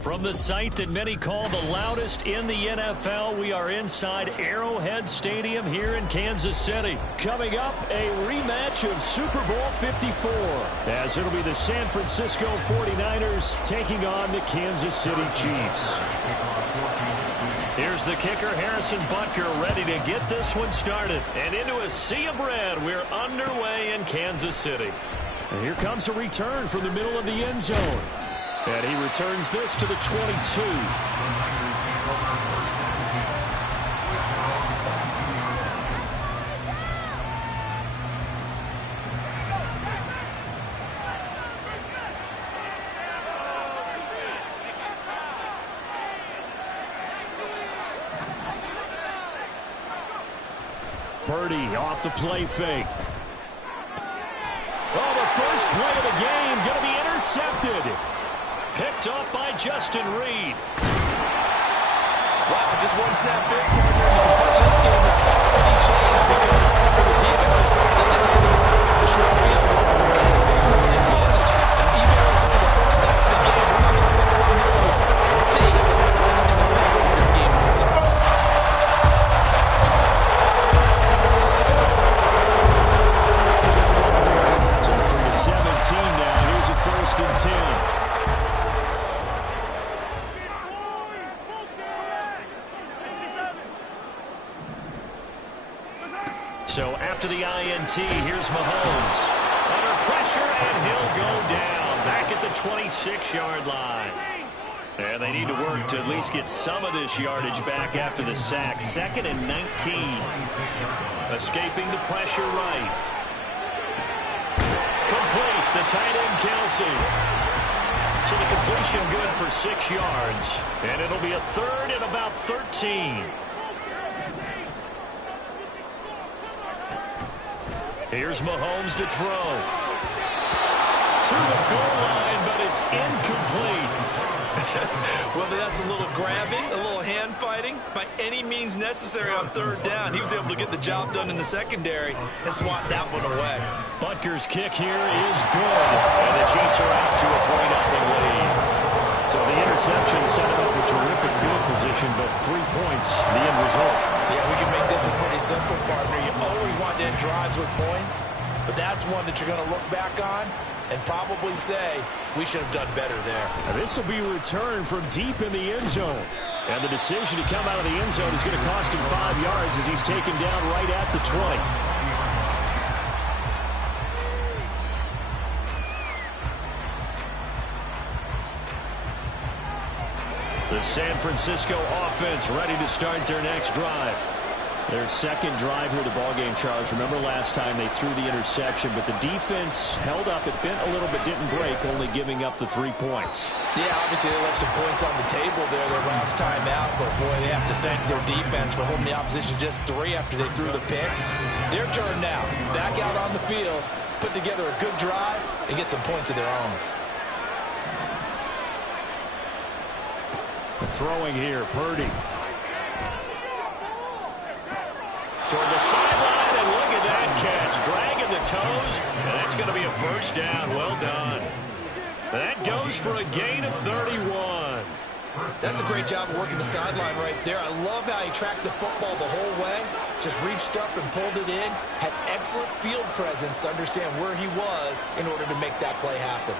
From the site that many call the loudest in the NFL, we are inside Arrowhead Stadium here in Kansas City. Coming up, a rematch of Super Bowl 54, as it'll be the San Francisco 49ers taking on the Kansas City Chiefs. Here's the kicker, Harrison Butker, ready to get this one started. And into a sea of red, we're underway in Kansas City. And here comes a return from the middle of the end zone. And he returns this to the 22. Purdy off the play fake. Oh, the first play of the game going to be intercepted. Picked up by Justin Reed. Wow, just one snap big, partner. You can watch this game has already changed because for the defensive side, they just have it's a short field and a big run advantage. And even though it's only the first snap of the game, we're not going to bet on this one and see if it has lasting effects as this game moves on. So from the 17 now, here's a 1st and 10. So after the INT, here's Mahomes. Under pressure, and he'll go down. Back at the 26-yard line. And they need to work to at least get some of this yardage back after the sack. 2nd and 19. Escaping the pressure right. Complete. The tight end, Kelsey. So the completion good for 6 yards. And it'll be a 3rd and about 13. Here's Mahomes to throw. To the goal line, but it's incomplete. Well, that's a little grabbing, a little hand fighting. By any means necessary on 3rd down, he was able to get the job done in the secondary and swat that one away. Butker's kick here is good. And the Chiefs are out to a 3-0 lead. So the interception set up a terrific field position, but 3 points, the end result. Yeah, we can make this a pretty simple, partner. You always want to end drives with points, but that's one that you're going to look back on and probably say, we should have done better there. Now this will be returned from deep in the end zone. And the decision to come out of the end zone is going to cost him 5 yards as he's taken down right at the 20. The San Francisco offense ready to start their next drive. Their second drive here of the ballgame, Charles. Remember last time they threw the interception, but the defense held up. It bent a little bit, didn't break, only giving up the 3 points. Yeah, obviously they left some points on the table there their last time out, but boy, they have to thank their defense for holding the opposition just 3 after they threw the pick. Their turn now. Back out on the field, put together a good drive, and get some points of their own. Throwing here, Purdy. Toward the sideline, and look at that catch. Dragging the toes, and that's going to be a 1st down. Well done. That goes for a gain of 31. That's a great job of working the sideline right there. I love how he tracked the football the whole way. Just reached up and pulled it in. Had excellent field presence to understand where he was in order to make that play happen.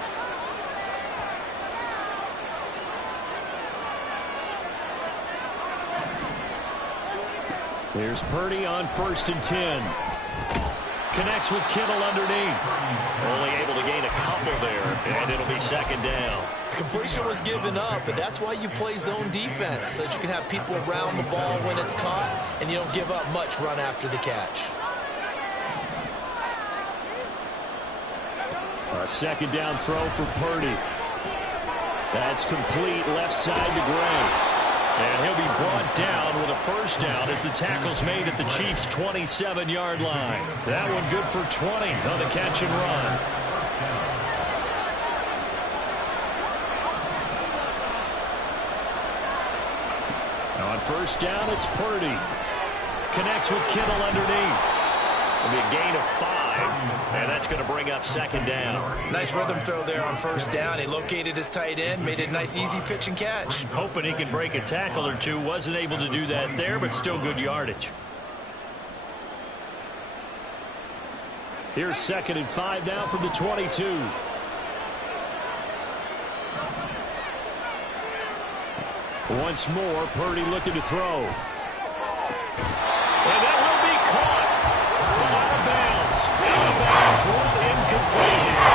Here's Purdy on 1st and 10. Connects with Kittle underneath. Only able to gain a couple there, and it'll be 2nd down. Completion was given up, but that's why you play zone defense, so that you can have people around the ball when it's caught, and you don't give up much run after the catch. A 2nd down throw for Purdy. That's complete left side to Gray. And he'll be brought down with a 1st down as the tackle's made at the Chiefs' 27-yard line. That one good for 20 on the catch and run. Now on 1st down, it's Purdy. Connects with Kittle underneath. It'll be a gain of 5. And that's going to bring up second down. Nice rhythm throw there on first down. He located his tight end, made it a nice easy pitch and catch. Hoping he can break a tackle or two. Wasn't able to do that there, but still good yardage. Here's 2nd and 5 now from the 22. Once more, Purdy looking to throw. And that will be caught. But out of bounds. Out of bounds. Ruled incomplete here.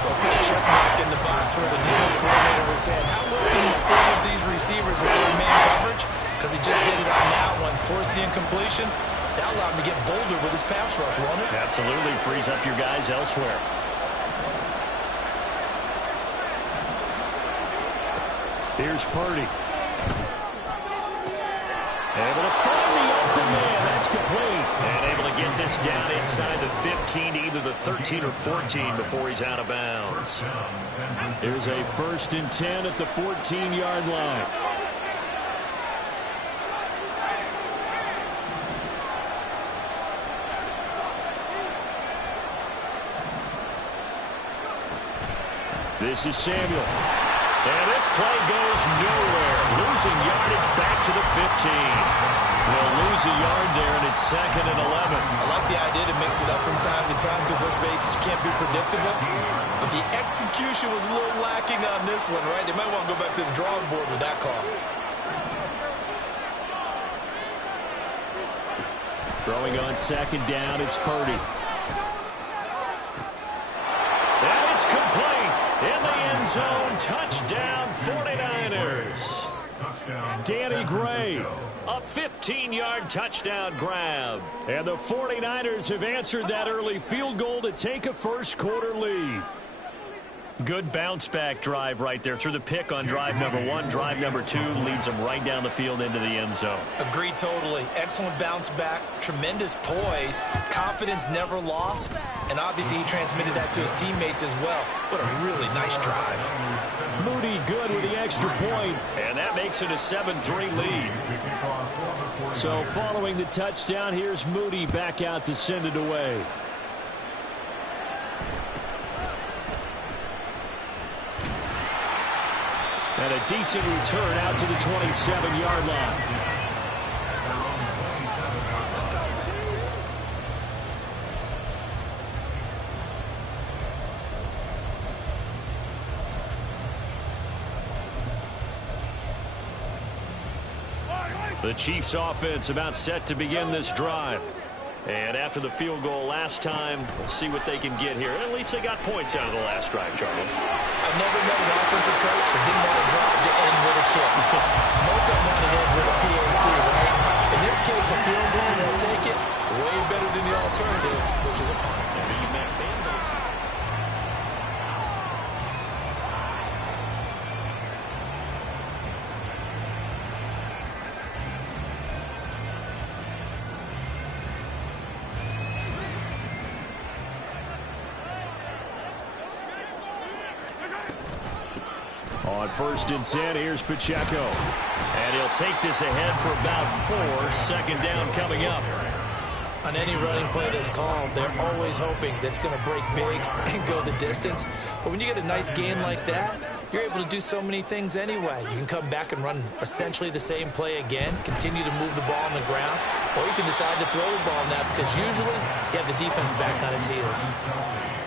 They'll put a check mark in the box where the defense coordinator was saying, how well can you stay with these receivers if we're in man coverage? Because he just did it on that one. Force the incompletion. That allowed him to get bolder with his pass rush, won't it? Absolutely. Frees up your guys elsewhere. Here's Purdy. Able to find the open man. That's complete. And able to get this down inside the 15, either the 13 or 14 before he's out of bounds. Here's a 1st and 10 at the 14-yard line. This is Samuel. And this play goes nowhere. Losing yardage back to the 15. They'll lose a yard there, and it's 2nd and 11. I like the idea to mix it up from time to time because, let's face it, you can't be predictable. But the execution was a little lacking on this one, right? They might want to go back to the drawing board with that call. Throwing on 2nd down, it's Purdy. And it's complete. In the end zone, touchdown 49ers. Danny Gray, a 15-yard touchdown grab. And the 49ers have answered that early field goal to take a first-quarter lead. Good bounce-back drive right there through the pick on drive number 1. Drive number 2 leads them right down the field into the end zone. Agree totally. Excellent bounce back, tremendous poise, confidence never lost, and obviously he transmitted that to his teammates as well. What a really nice drive. Moody good with the extra point, and that makes it a 7-3 lead. So following the touchdown, here's Moody back out to send it away. And a decent return out to the 27-yard line. The Chiefs offense about set to begin this drive. And after the field goal last time, we'll see what they can get here. At least they got points out of the last drive, Charles. I've never met an offensive coach that didn't want a drive to end with a kick. Most of them want to end with a PAT, right? In this case, a field goal, they'll take it. Way better than the alternative, which is a punt. On 1st and 10, here's Pacheco. And he'll take this ahead for about 4. 2nd down coming up. On any running play that's called, they're always hoping that's going to break big and go the distance. But when you get a nice game like that, you're able to do so many things anyway. You can come back and run essentially the same play again, continue to move the ball on the ground, or you can decide to throw the ball now because usually you have the defense back on its heels.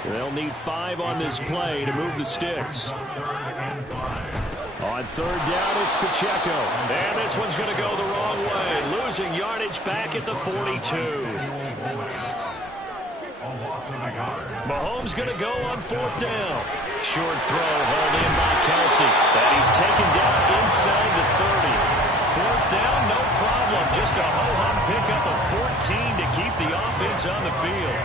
They'll need 5 on this play to move the sticks. On 3rd down, it's Pacheco. And this one's going to go the wrong way. Losing yardage back at the 42. Mahomes going to go on 4th down. Short throw hauled in by Kelsey. And he's taken down inside the 30. 4th down, no problem. Just a ho-hum pickup of 14 to keep the offense on the field.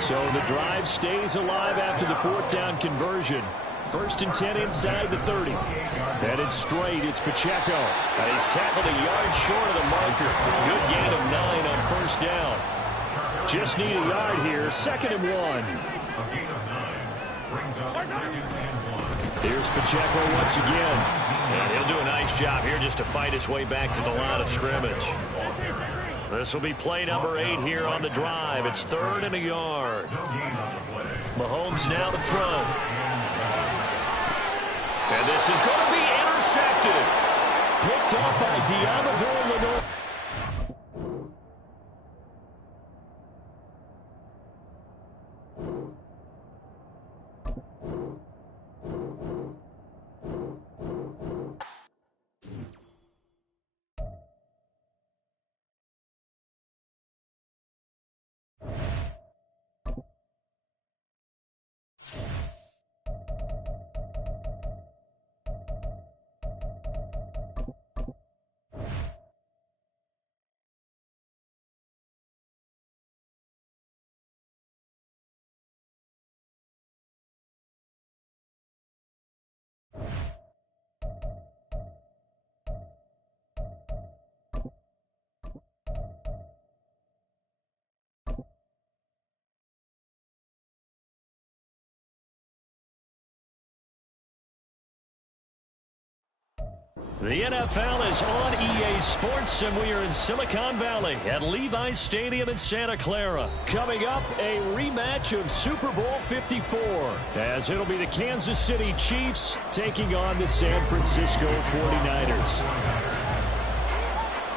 So the drive stays alive after the 4th down conversion. 1st and 10 inside the 30. Headed straight, it's Pacheco. And he's tackled a yard short of the marker. Good gain of 9 on 1st down. Just need a yard here. 2nd and 1. Here's Pacheco once again. And he'll do a nice job here just to fight his way back to the line of scrimmage. This will be play number 8 here on the drive. It's 3rd and a yard. Mahomes now to throw. And this is going to be intercepted. Picked up by Deommodore Lenoir. The NFL is on EA Sports, and we are in Silicon Valley at Levi's Stadium in Santa Clara. Coming up, a rematch of Super Bowl 54, as it'll be the Kansas City Chiefs taking on the San Francisco 49ers.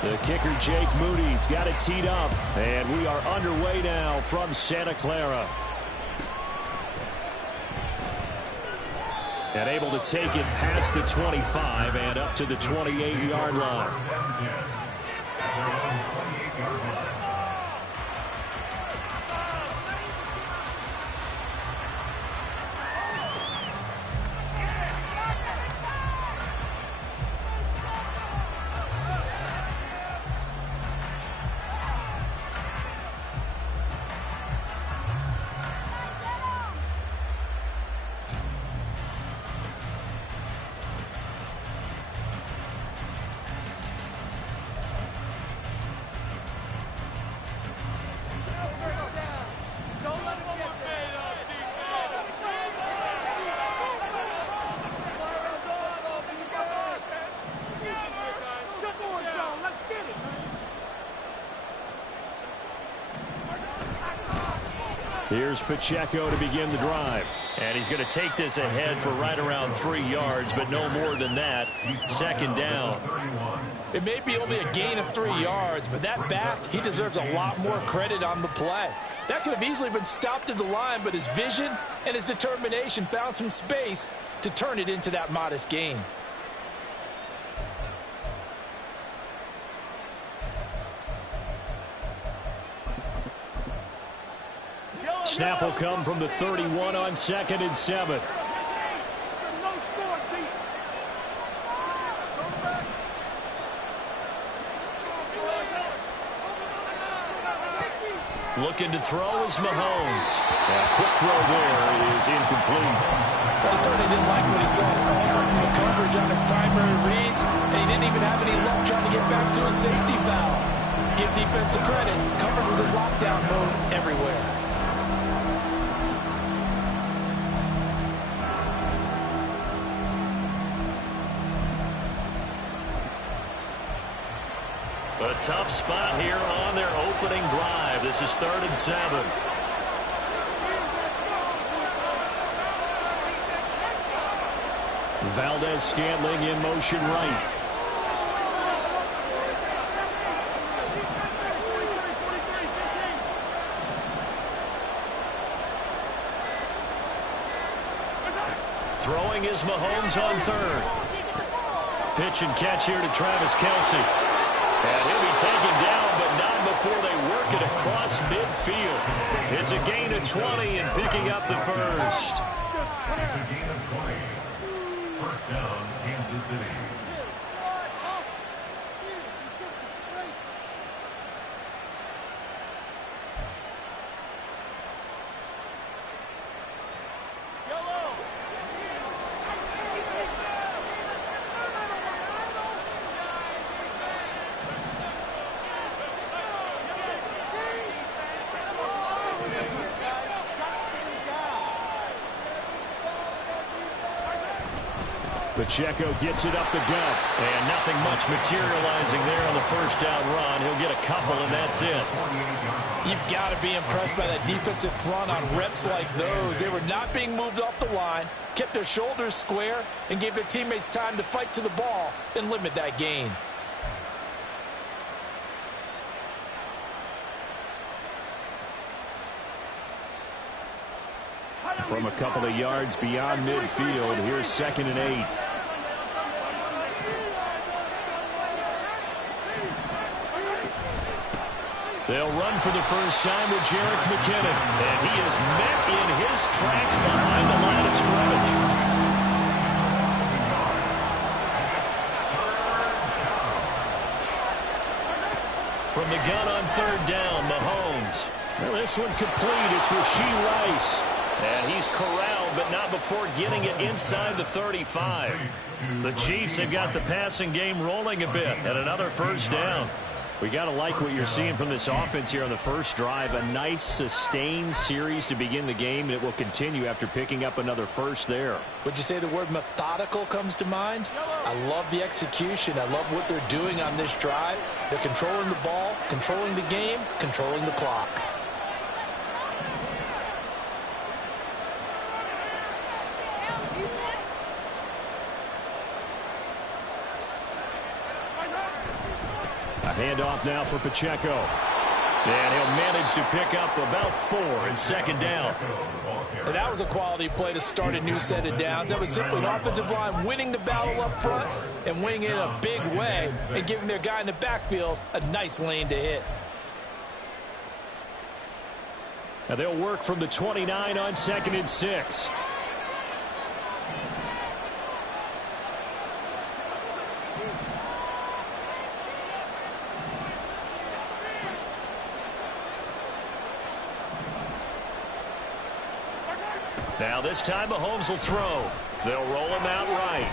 The kicker, Jake Moody's got it teed up, and we are underway now from Santa Clara. And able to take it past the 25 and up to the 28-yard line. Here's Pacheco to begin the drive. And he's going to take this ahead for right around 3 yards, but no more than that. 2nd down. It may be only a gain of 3 yards, but that back, he deserves a lot more credit on the play. That could have easily been stopped at the line, but his vision and his determination found some space to turn it into that modest gain. Snap will come from the 31 on 2nd and 7. Looking to throw is Mahomes. A quick throw there is incomplete. He certainly didn't like what he saw from the coverage on his primary reads, and he didn't even have any luck trying to get back to a safety valve. Give defensive credit. Coverage was in lockdown mode everywhere. A tough spot here on their opening drive. This is 3rd and 7. Valdez-Scantling in motion right. Throwing is Mahomes on 3rd. Pitch and catch here to Travis Kelce. And he'll be taken down, but not before they work it across midfield. It's a gain of 20 and picking up the first. It's a gain of 20. First down, Kansas City. Pacheco gets it up the gut. And nothing much materializing there on the first down run. He'll get a couple, and that's it. You've got to be impressed by that defensive front on reps like those. They were not being moved off the line, kept their shoulders square, and gave their teammates time to fight to the ball and limit that gain. From a couple of yards beyond midfield, here's 2nd and 8. They'll run for the first time with Jerick McKinnon. And he is met in his tracks behind the line of scrimmage. From the gun on 3rd down, Mahomes. Well, this one complete. It's Rashee Rice. And he's corralled, but not before getting it inside the 35. The Chiefs have got the passing game rolling a bit, and another first down. We got to like what you're seeing from this offense here on the first drive. A nice, sustained series to begin the game, and it will continue after picking up another first there. Would you say the word methodical comes to mind? I love the execution. I love what they're doing on this drive. They're controlling the ball, controlling the game, controlling the clock. Handoff now for Pacheco. And he'll manage to pick up about 4 in 2nd down. And that was a quality play to start a new set of downs. That was simply an offensive line winning the battle up front and winning it in a big way and giving their guy in the backfield a nice lane to hit. Now they'll work from the 29 on 2nd and 6. Now this time Mahomes will throw. They'll roll him out right.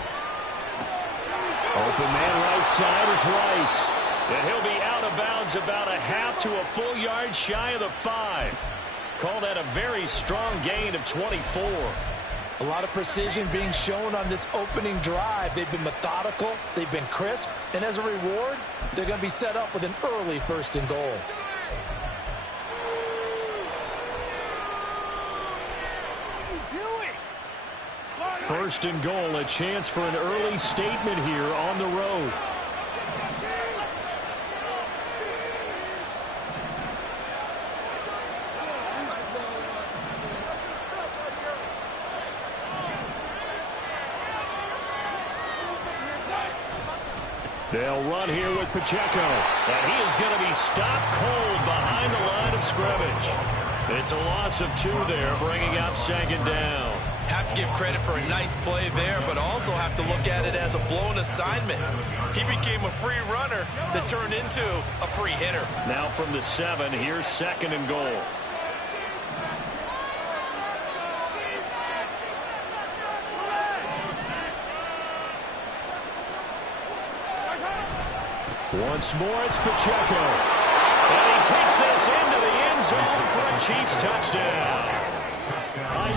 Open man right side is Rice. And he'll be out of bounds about a half to a full yard shy of the 5. Call that a very strong gain of 24. A lot of precision being shown on this opening drive. They've been methodical, they've been crisp, and as a reward, they're going to be set up with an early 1st and goal. First and goal, a chance for an early statement here on the road. They'll run here with Pacheco. And he is going to be stopped cold behind the line of scrimmage. It's a loss of 2 there, bringing up 2nd down. Have to give credit for a nice play there, but also have to look at it as a blown assignment. He became a free runner that turned into a free hitter. Now from the 7, here's 2nd and goal. Once more, it's Pacheco. And he takes this into the end zone for a Chiefs touchdown.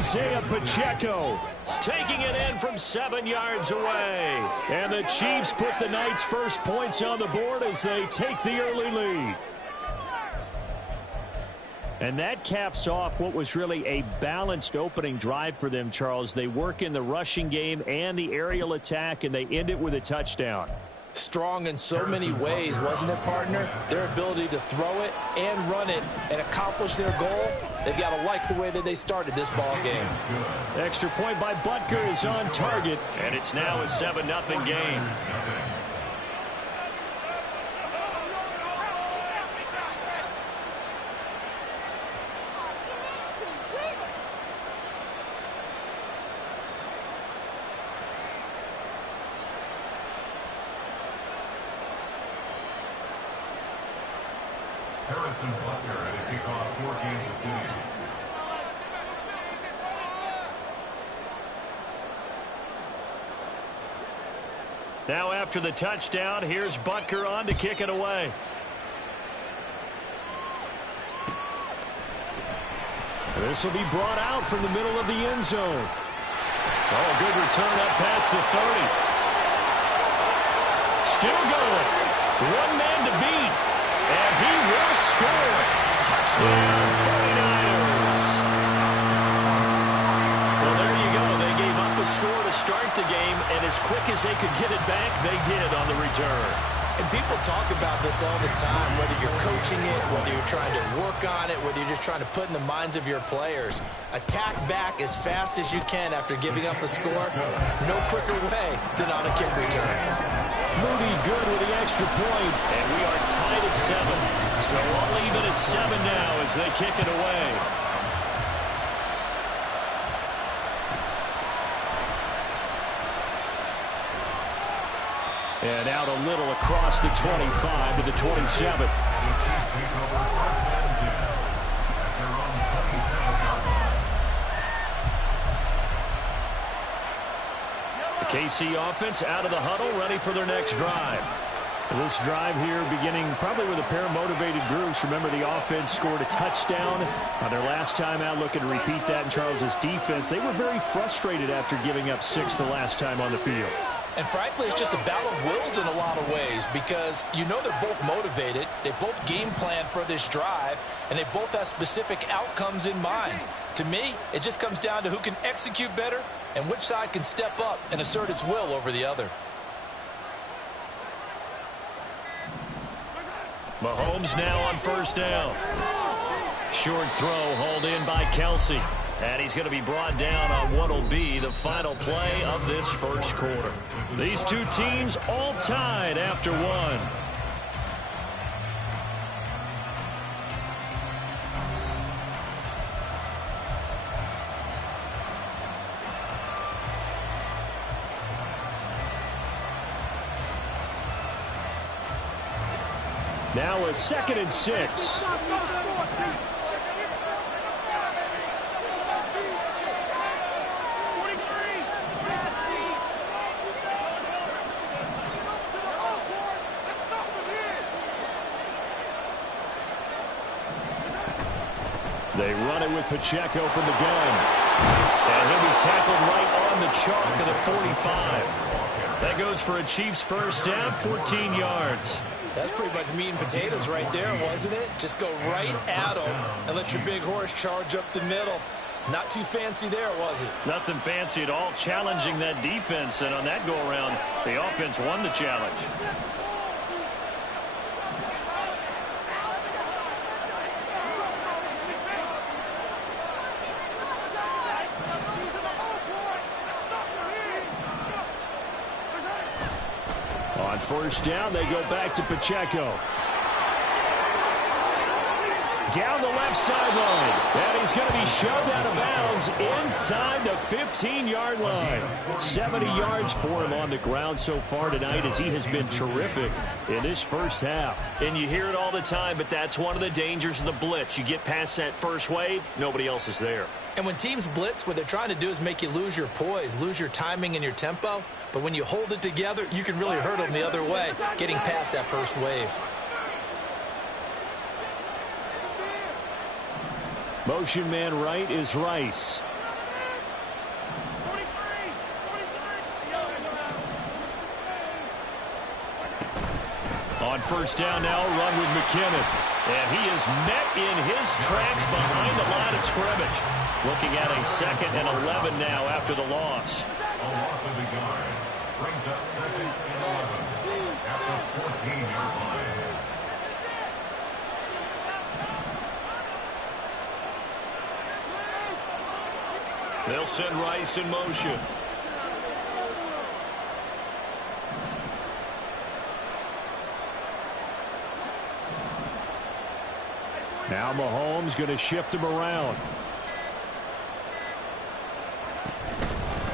Isaiah Pacheco taking it in from 7 yards away. And the Chiefs put the Knights' first points on the board as they take the early lead. And that caps off what was really a balanced opening drive for them, Charles. They work in the rushing game and the aerial attack, and they end it with a touchdown. Strong in so many ways, wasn't it, partner? Their ability to throw it and run it and accomplish their goal, they've got to like the way that they started this ball game. Extra point by Butker is on target, and it's now a 7-0 game. Harrison Butker at a kickoff for Kansas City. Now after the touchdown, here's Butker on to kick it away. This will be brought out from the middle of the end zone. Oh, good return up past the 30. Still going. One man to beat. And he will score. Touchdown, 49ers. Well, there you go. They gave up a score to start the game, and as quick as they could get it back, they did on the return. And people talk about this all the time, whether you're coaching it, whether you're trying to work on it, whether you're just trying to put in the minds of your players. Attack back as fast as you can after giving up a score. No quicker way than on a kick return. Moody good with the extra point, and we are tied at 7. So all even at 7 now as they kick it away. And out a little across the 25 to the 27. The KC offense out of the huddle, ready for their next drive. This drive here beginning probably with a pair of motivated groups. Remember, the offense scored a touchdown on their last time out. Looking to repeat that in Charles's defense. They were very frustrated after giving up 6 the last time on the field. And frankly, it's just a battle of wills in a lot of ways because you know they're both motivated. They both game plan for this drive, and they both have specific outcomes in mind. To me, it just comes down to who can execute better and which side can step up and assert its will over the other. Mahomes now on first down. Short throw hauled in by Kelsey. And he's going to be brought down on what will be the final play of this first quarter. These two teams all tied after one. Now a 2nd and 6. They run it with Pacheco from the gun. And he'll be tackled right on the chalk of the 45. That goes for a Chiefs first down, 14 yards. That's pretty much meat and potatoes right there, wasn't it? Just go right at them and let your big horse charge up the middle. Not too fancy there, was it? Nothing fancy at all, challenging that defense. And on that go-around, the offense won the challenge. On first down, they go back to Pacheco. Down the left sideline. And he's going to be shoved out of bounds inside the 15-yard line. 70 yards for him on the ground so far tonight as he has been terrific in this first half. And you hear it all the time, but that's one of the dangers of the blitz. You get past that first wave, nobody else is there. And when teams blitz, what they're trying to do is make you lose your poise, lose your timing and your tempo. But when you hold it together, you can really hurt them the other way, getting past that first wave. Motion man right is Rice. On first down now, run with McKinnon. And he is met in his tracks behind the line of scrimmage. Looking at a 2nd and 11 now after the loss. A loss of the yard brings up 2nd and 11 after 14-yard line. They'll send Rice in motion. Now Mahomes going to shift him around.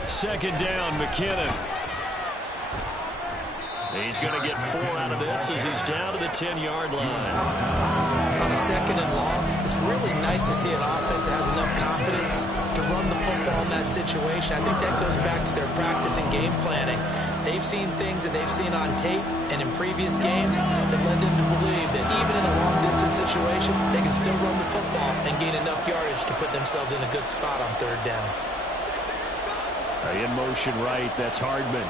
2nd down, McKinnon. He's going to get 4 out of this as he's down to the 10-yard line. On a 2nd and long, it's really nice to see an offense that has enough confidence to run the football in that situation. I think that goes back to their practice and game planning. They've seen things that they've seen on tape and in previous games that led them to believe that even in a long-distance situation, they can still run the football and gain enough yardage to put themselves in a good spot on 3rd down. In motion right, that's Hardman.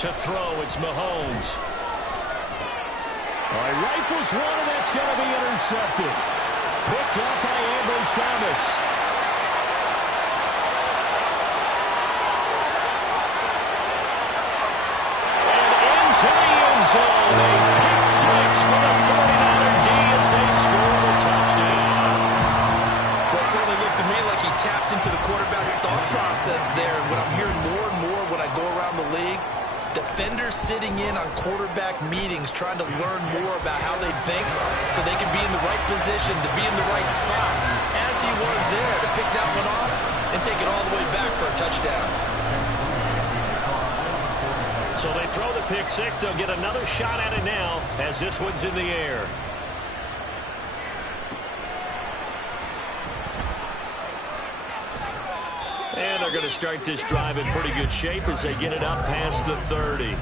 To throw, it's Mahomes. All right, rifles one, and that's going to be intercepted. Picked up by Ambry Thomas. And into the end zone. A pick six for the 49er D as they score the touchdown. Well, it certainly looked to me like he tapped into the quarterback's thought process there. And what I'm hearing more and more when I go around the league, defenders sitting in on quarterback meetings trying to learn more about how they think so they can be in the right position to be in the right spot, as he was there to pick that one off and take it all the way back for a touchdown. So they throw the pick six. They'll get another shot at it now as this one's in the air. And they're going to start this drive in pretty good shape as they get it up past the 30.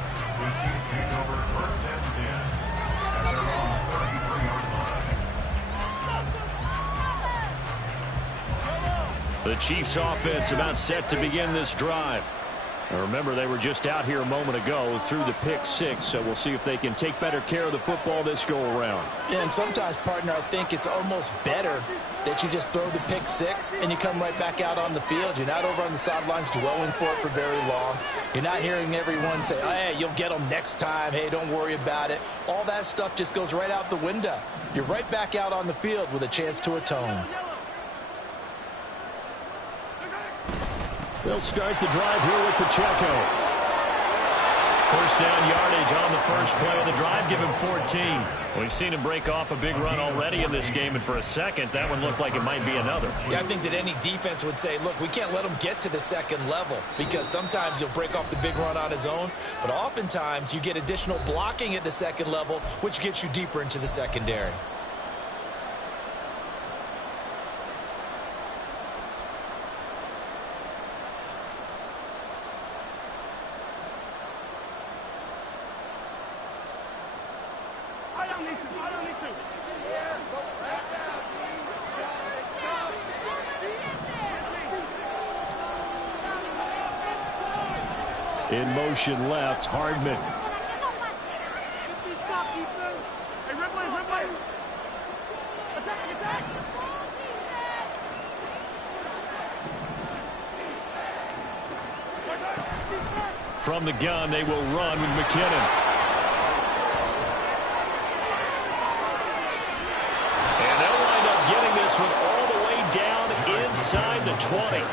The Chiefs offense about set to begin this drive. Now remember, they were just out here a moment ago through the pick six, so we'll see if they can take better care of the football this go around. Yeah, and sometimes, partner, I think it's almost better that you just throw the pick six and you come right back out on the field. You're not over on the sidelines dwelling for it for very long. You're not hearing everyone say, oh, hey, you'll get them next time. Hey, don't worry about it. All that stuff just goes right out the window. You're right back out on the field with a chance to atone. They'll start the drive here with Pacheco. First down yardage on the first play of the drive, give him 14. We've seen him break off a big run already in this game, and for a second, that one looked like it might be another. Yeah, I think that any defense would say, look, we can't let him get to the second level because sometimes he'll break off the big run on his own, but oftentimes you get additional blocking at the second level, which gets you deeper into the secondary. In motion left, Hardman. From the gun, they will run with McKinnon. And they'll wind up getting this one all the way down inside the 20.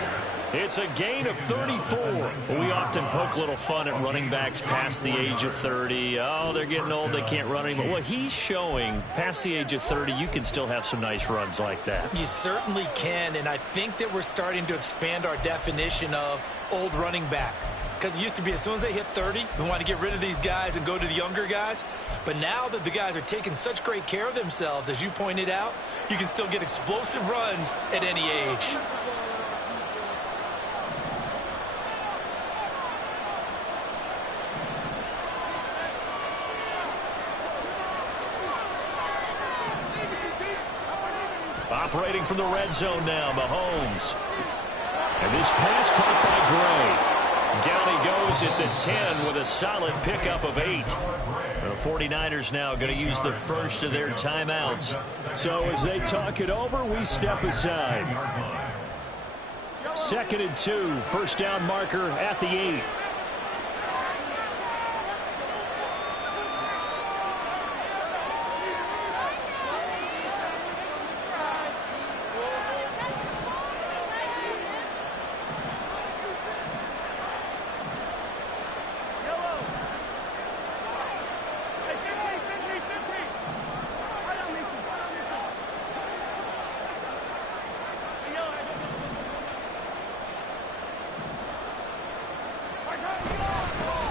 It's a gain of 34. We often poke a little fun at running backs past the age of 30. Oh, they're getting old, they can't run anymore. Well, he's showing past the age of 30, you can still have some nice runs like that. You certainly can, and I think that we're starting to expand our definition of old running back. Because it used to be as soon as they hit 30, we want to get rid of these guys and go to the younger guys. But now that the guys are taking such great care of themselves, as you pointed out, you can still get explosive runs at any age. Operating from the red zone now, Mahomes. And this pass caught by Gray. Down he goes at the 10 with a solid pickup of 8. The 49ers now going to use the first of their timeouts. So as they talk it over, we step aside. 2nd and 2, first down marker at the 8.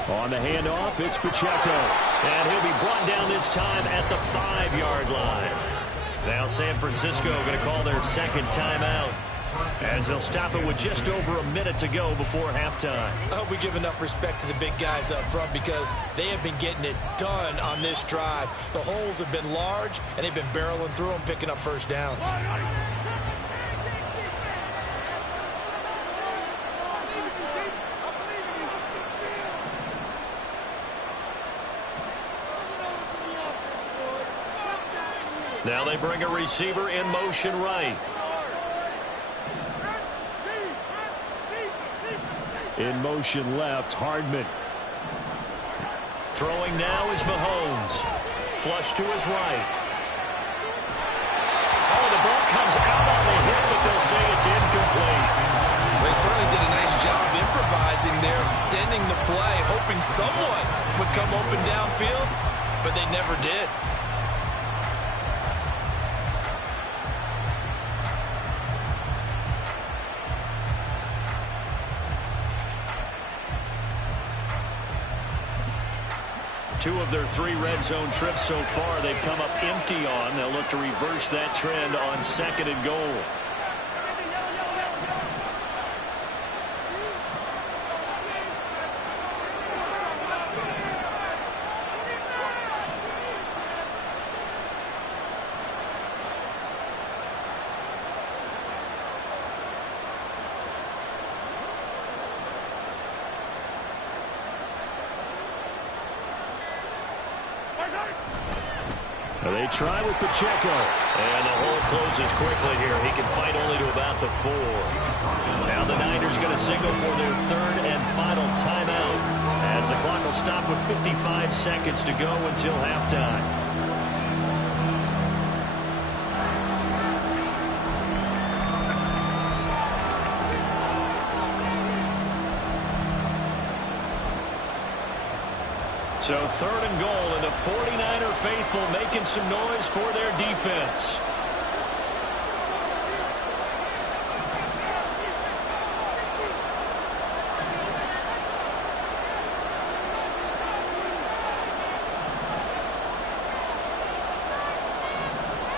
On the handoff, it's Pacheco. And he'll be brought down this time at the 5-yard line. Now San Francisco going to call their second timeout. as they'll stop it with just over a minute to go before halftime. I hope we give enough respect to the big guys up front because they have been getting it done on this drive. The holes have been large, and they've been barreling through them, picking up first downs. Now they bring a receiver in motion right. In motion left, Hardman. Throwing now is Mahomes. Flush to his right. Oh, the ball comes out on the hit, but they'll say it's incomplete. They certainly did a nice job improvising there, extending the play, hoping someone would come open downfield, but they never did. Two of their 3 red zone trips so far they've come up empty on. They'll look to reverse that trend on 2nd and goal. They try with Pacheco. And the hole closes quickly here. He can fight only to about the 4. Now the Niners going to signal for their 3rd and final timeout as the clock will stop with 55 seconds to go until halftime. So 3rd and goal, and the 49er faithful making some noise for their defense.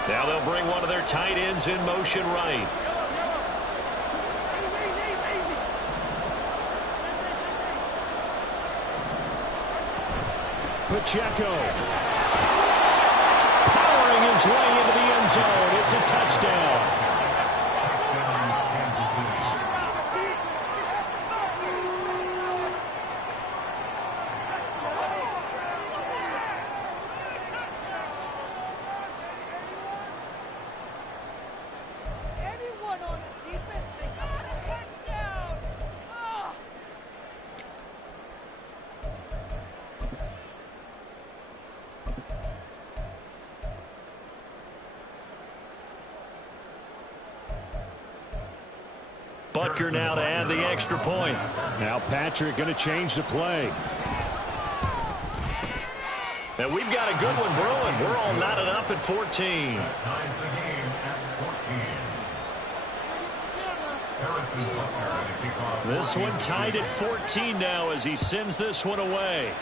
Now they'll bring one of their tight ends in motion right. Pacheco powering his way into the end zone. It's a touchdown. Anyone on the defense, they got a touchdown. Oh. Butker now to add the extra point. Now Patrick going to change the play. And we've got a good one brewing. We're all knotted up at 14. Ties the game at 14. Harrison Butker to kick off. This one tied at 14 now as he sends this one away.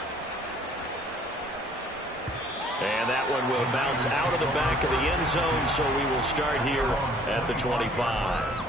And that one will bounce out of the back of the end zone, so we will start here at the 25.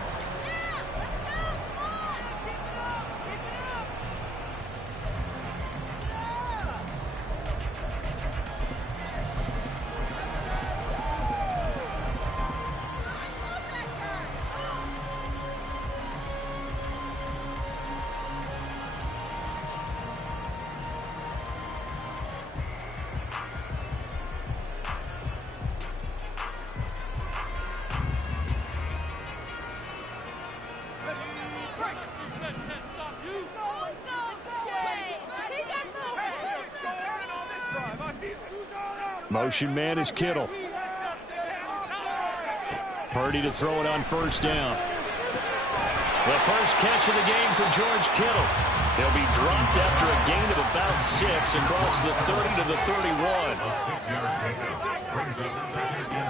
Motion man is Kittle. Purdy to throw it on 1st down. The first catch of the game for George Kittle. He'll be dropped after a gain of about 6 across the 30 to the 31. A 6-yard pickup brings up 2nd and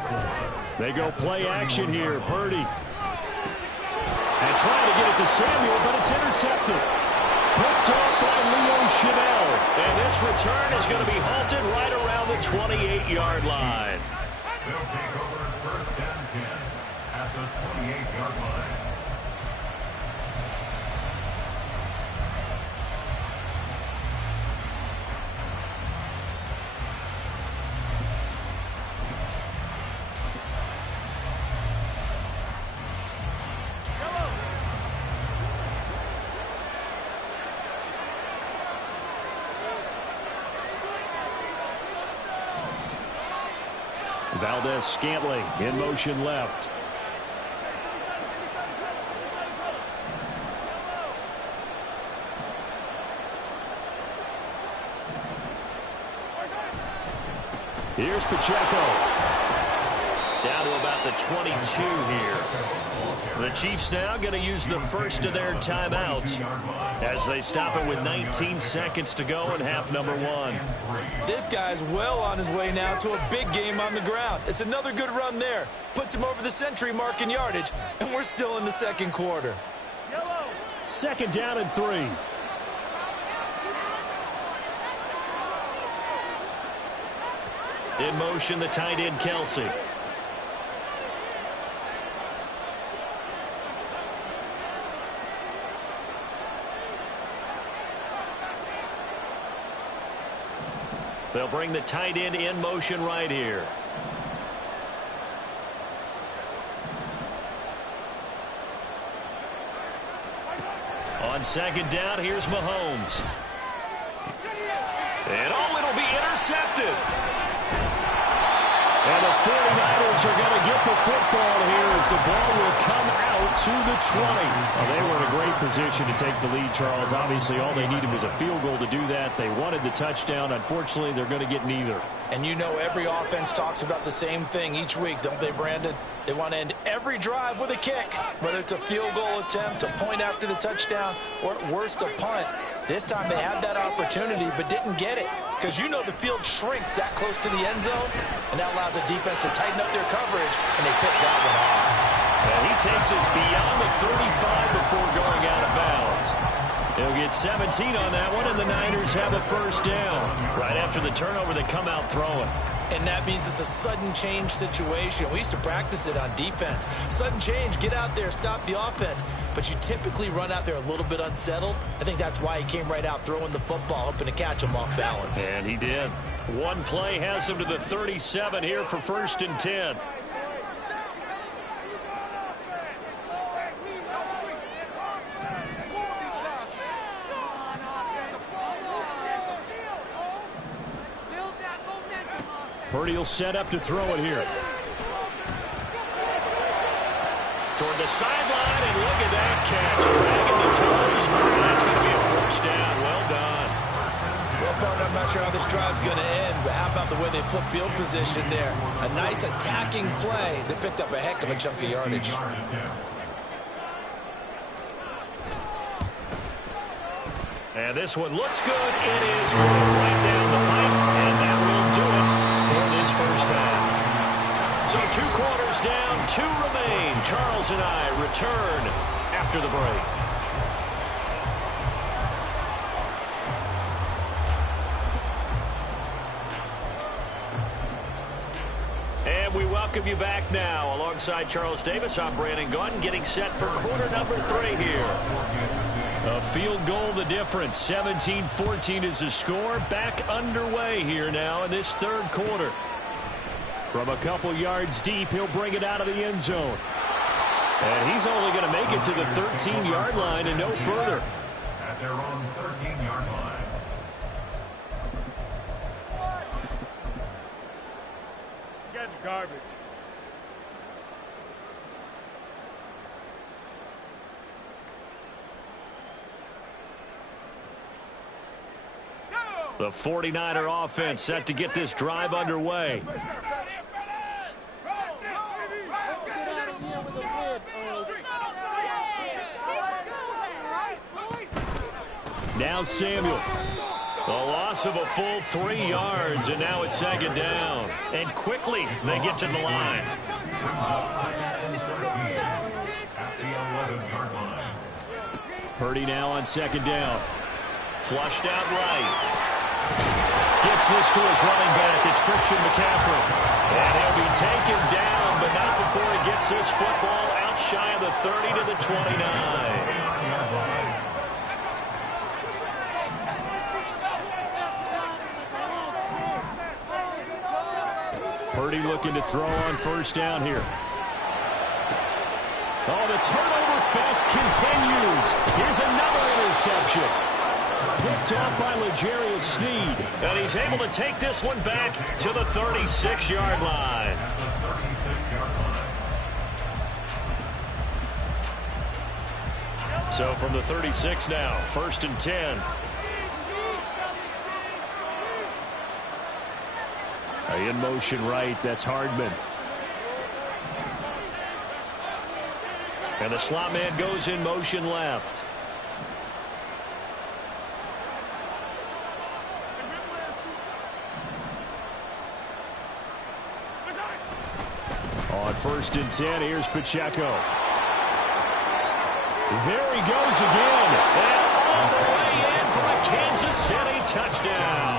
4. They go play action here. Purdy. And trying to get it to Samuel, but it's intercepted. Picked off by Leo Chanel. And this return is going to be halted right around the 28-yard line. They'll take over 1st and 10 at the 28-yard line. Valdez-Scantling in motion left. Here's Pacheco. Down to about the 22 here. The Chiefs now going to use the first of their timeouts as they stop it with 19 seconds to go in half number 1. This guy's well on his way now to a big game on the ground. It's another good run there. Puts him over the century mark in yardage, and we're still in the second quarter. Second down and 3. In motion, the tight end, Kelsey. They'll bring the tight end in motion right here. On second down, here's Mahomes. And it'll be intercepted. And the 49ers are going to get the football here as the ball will come out to the 20. Well, they were in a great position to take the lead, Charles. Obviously, all they needed was a field goal to do that. They wanted the touchdown. Unfortunately, they're going to get neither. And you know every offense talks about the same thing each week, don't they, Brandon? They want to end every drive with a kick, whether it's a field goal attempt, a point after the touchdown, or at worst, a punt. This time they had that opportunity but didn't get it because you know the field shrinks that close to the end zone, and that allows the defense to tighten up their coverage, and they pick that one off. And he takes us beyond the 35 before going out of bounds. They'll get 17 on that one, and the Niners have a first down. Right after the turnover, they come out throwing. And that means it's a sudden change situation. We used to practice it on defense. Sudden change, get out there, stop the offense. But you typically run out there a little bit unsettled. I think that's why he came right out throwing the football, hoping to catch him off balance. And he did. One play has him to the 37 here for first and 10. Purdy will set up to throw it here. Toward the sideline, and look at that catch. Dragging the toes. That's going to be a first down. Well done. Well, partner, I'm not sure how this drive's going to end, but how about the way they flip field position there? A nice attacking play. They picked up a heck of a chunk of yardage. And this one looks good. It is right down the pipe, and that will do it for this first half. So 2 quarters down, 2 remain. Charles and I return after the break. And we welcome you back now. Alongside Charles Davis, I'm Brandon Gaudin, getting set for quarter number 3 here. A field goal the difference. 17-14 is the score. Back underway here now in this third quarter. From a couple yards deep, he'll bring it out of the end zone. And he's only going to make it to the 13-yard line and no further. At their own 13-yard line. You guys are garbage. The 49er offense set to get this drive underway. Now Samuel. The loss of a full 3 yards, and now it's second down. And quickly they get to the line. At the 11-yard line. Purdy now on second down. Flushed out right. Gets this to his running back. It's Christian McCaffrey. And he'll be taken down, but not before he gets this football out shy of the 30 to the 29. Purdy looking to throw on first down here. Oh, the turnover fest continues. Here's another interception. Picked off by L'Jarius Sneed. And he's able to take this one back to the 36-yard line. So from the 36 now, 1st and 10. In motion right, that's Hardman. And the slot man goes in motion left. On 1st and 10, here's Pacheco. There he goes again. And all the way in for a Kansas City touchdown.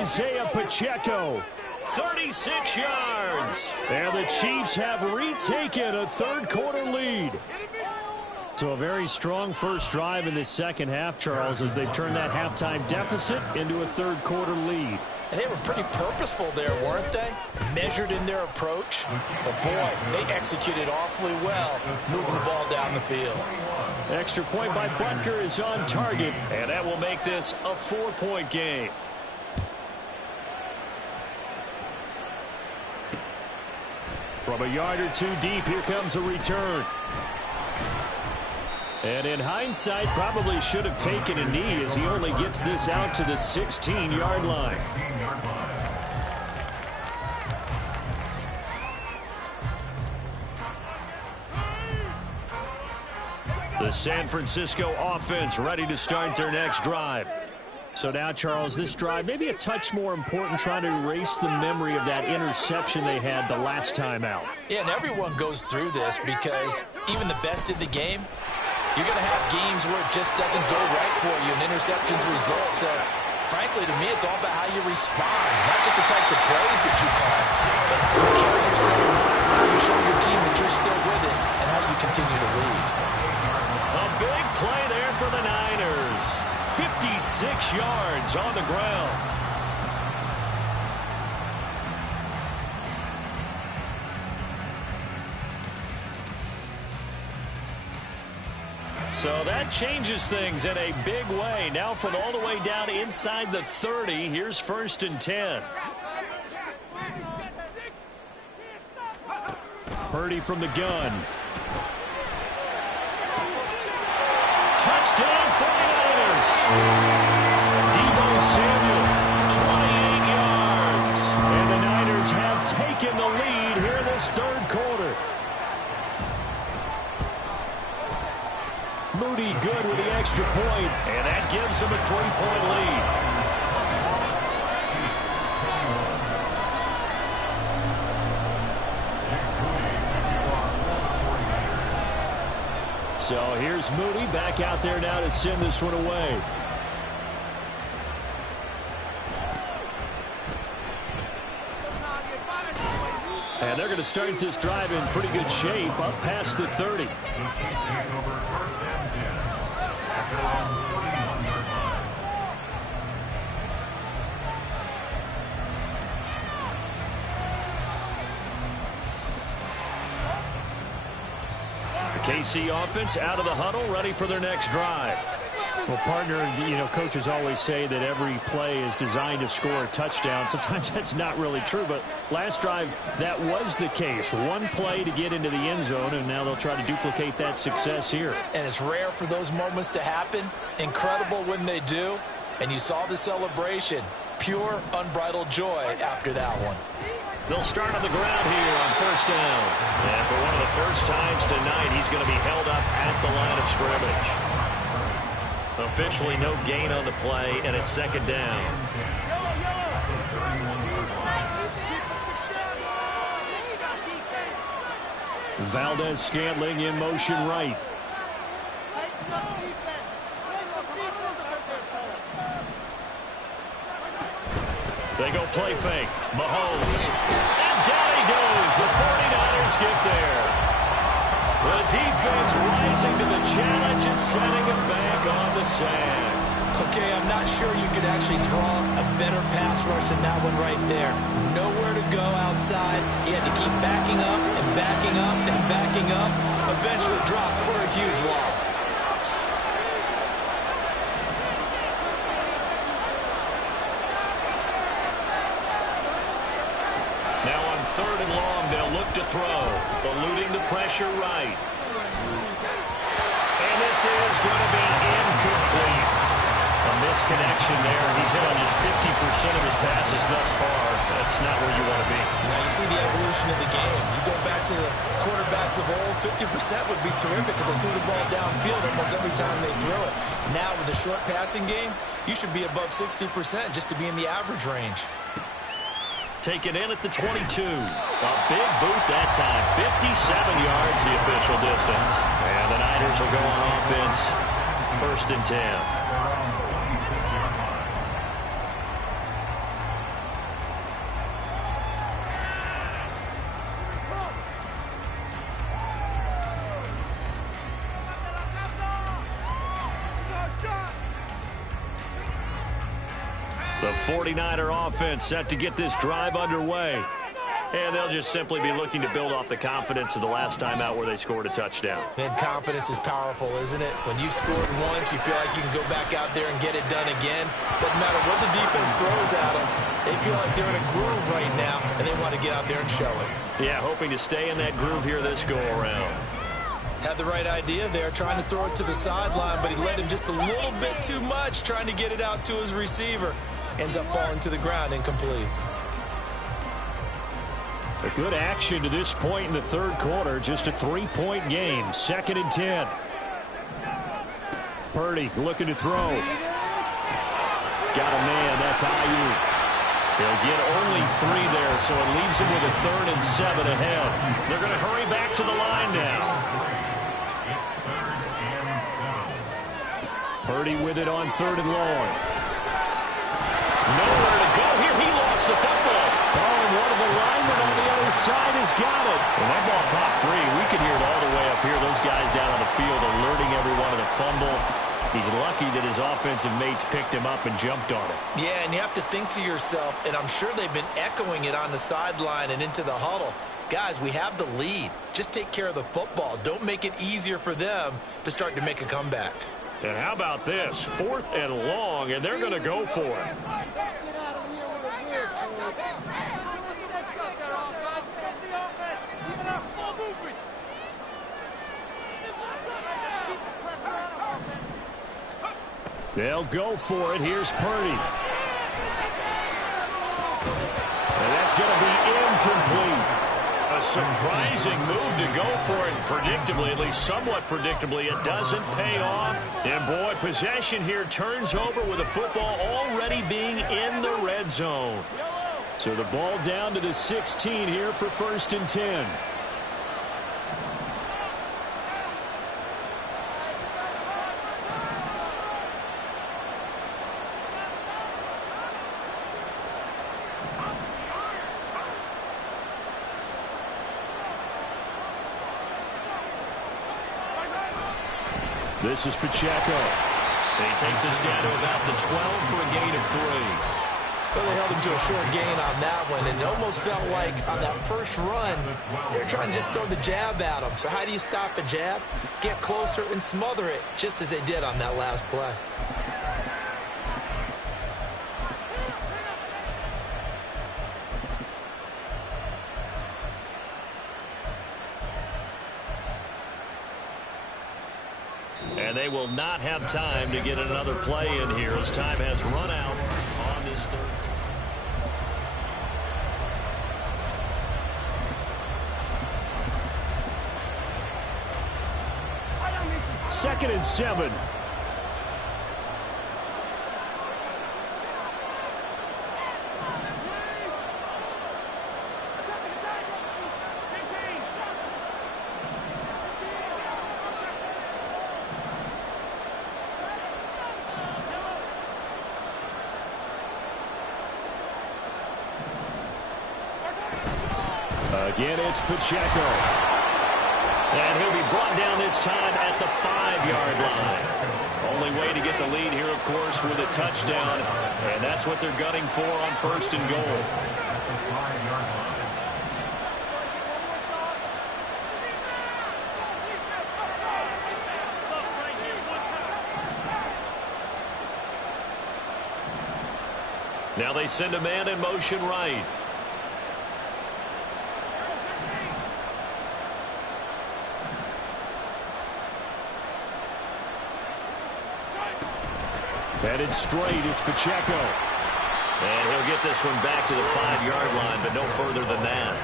Isaiah Pacheco, 36 yards. And the Chiefs have retaken a third-quarter lead. So a very strong first drive in this second half, Charles, as they've turned that halftime deficit into a third-quarter lead. And they were pretty purposeful there, weren't they? Measured in their approach. But, boy, they executed awfully well, moving the ball down the field. Extra point by Butker is on target, and that will make this a 4-point game. From a yard or two deep, here comes a return. And in hindsight, probably should have taken a knee as he only gets this out to the 16-yard line. The San Francisco offense ready to start their next drive. So now, Charles, this drive maybe a touch more important, trying to erase the memory of that interception they had the last time out. Yeah, and everyone goes through this because even the best in the game, you're going to have games where it just doesn't go right for you and interceptions result. So, frankly, to me, it's all about how you respond, not just the types of plays that you call, but how you carry yourself, how you show your team that you're still with it, and how you continue to lead. A big play there for the Niners. 56 yards on the ground. So that changes things in a big way. Now from all the way down inside the 30, here's 1st and 10. Purdy from the gun. Touchdown 49ers. Deebo Samuel, 28 yards. And the Niners have taken the lead here in this third quarter. Moody good with the extra point, and that gives them a 3-point lead. So here's Moody back out there now to send this one away. And they're going to start this drive in pretty good shape up past the 30. KC offense out of the huddle, ready for their next drive. Well, partner, coaches always say that every play is designed to score a touchdown. Sometimes that's not really true, but last drive, that was the case. One play to get into the end zone, and now they'll try to duplicate that success here. And it's rare for those moments to happen. Incredible when they do. And you saw the celebration. Pure, unbridled joy after that one. They'll start on the ground here on 1st down. And for one of the first times tonight, he's going to be held up at the line of scrimmage. Officially no gain on the play, and it's 2nd down. Valdez-Scantling in motion right. They go play fake. Mahomes. And down he goes. The 49ers get there. The defense rising to the challenge and setting him back on the sand. Okay, I'm not sure you could actually draw a better pass rush than that one right there. Nowhere to go outside. He had to keep backing up and backing up and backing up. Eventually dropped for a huge loss. Now on 3rd and long, they'll look to throw. Eluding the pressure right. And this is going to be incomplete. A misconnection there. He's hit on just 50% of his passes thus far. That's not where you want to be. Now you see the evolution of the game. You go back to the quarterbacks of old, 50% would be terrific because they threw the ball downfield almost every time they throw it. Now with the short passing game, you should be above 60% just to be in the average range. Taken in at the 22. A big boot that time. 57 yards the official distance. And the Niners will go on offense. 1st and 10. The 49er offense set to get this drive underway. And they'll just simply be looking to build off the confidence of the last time out where they scored a touchdown. Man, confidence is powerful, isn't it? When you've scored once, you feel like you can go back out there and get it done again. Doesn't matter what the defense throws at them. They feel like they're in a groove right now, and they want to get out there and show it. Yeah, hoping to stay in that groove here this go-around. Had the right idea there, trying to throw it to the sideline, but he let him just a little bit too much, trying to get it out to his receiver. Ends up falling to the ground, incomplete. A good action to this point in the third quarter. Just a 3-point game. 2nd and 10. Purdy looking to throw. Got a man. That's Ayuk. He'll get only 3 there, so it leaves him with a 3rd and 7 ahead. They're going to hurry back to the line now. Purdy with it on 3rd and long. Nowhere to go here. He lost the football. Oh, and one of the linemen on the other side has got it. And that ball popped free. We could hear it all the way up here. Those guys down on the field alerting everyone of the fumble. He's lucky that his offensive mates picked him up and jumped on it. Yeah, and you have to think to yourself, and I'm sure they've been echoing it on the sideline and into the huddle. Guys, we have the lead. Just take care of the football. Don't make it easier for them to start to make a comeback. And how about this? 4th and long, and they're going to go for it. They'll go for it. Here's Purdy. And that's going to be incomplete. A surprising move to go for it predictably, at least somewhat predictably. It doesn't pay off. And, boy, possession here turns over with the football already being in the red zone. So the ball down to the 16 here for 1st and 10. This is Pacheco. And he takes us down to about the 12 for a gain of 3. Well, they held him to a short gain on that one, and it almost felt like on that first run, they were trying to just throw the jab at him. So how do you stop a jab? Get closer and smother it, just as they did on that last play. And they will not have time to get another play in here as time has run out on this third. 2nd and 7. Again, it's Pacheco. And he'll be brought down this time at the 5-yard line. Only way to get the lead here, of course, with a touchdown. And that's what they're gunning for on 1st and goal. Now they send a man in motion right. Headed straight, it's Pacheco. And he'll get this one back to the 5-yard line, but no further than that.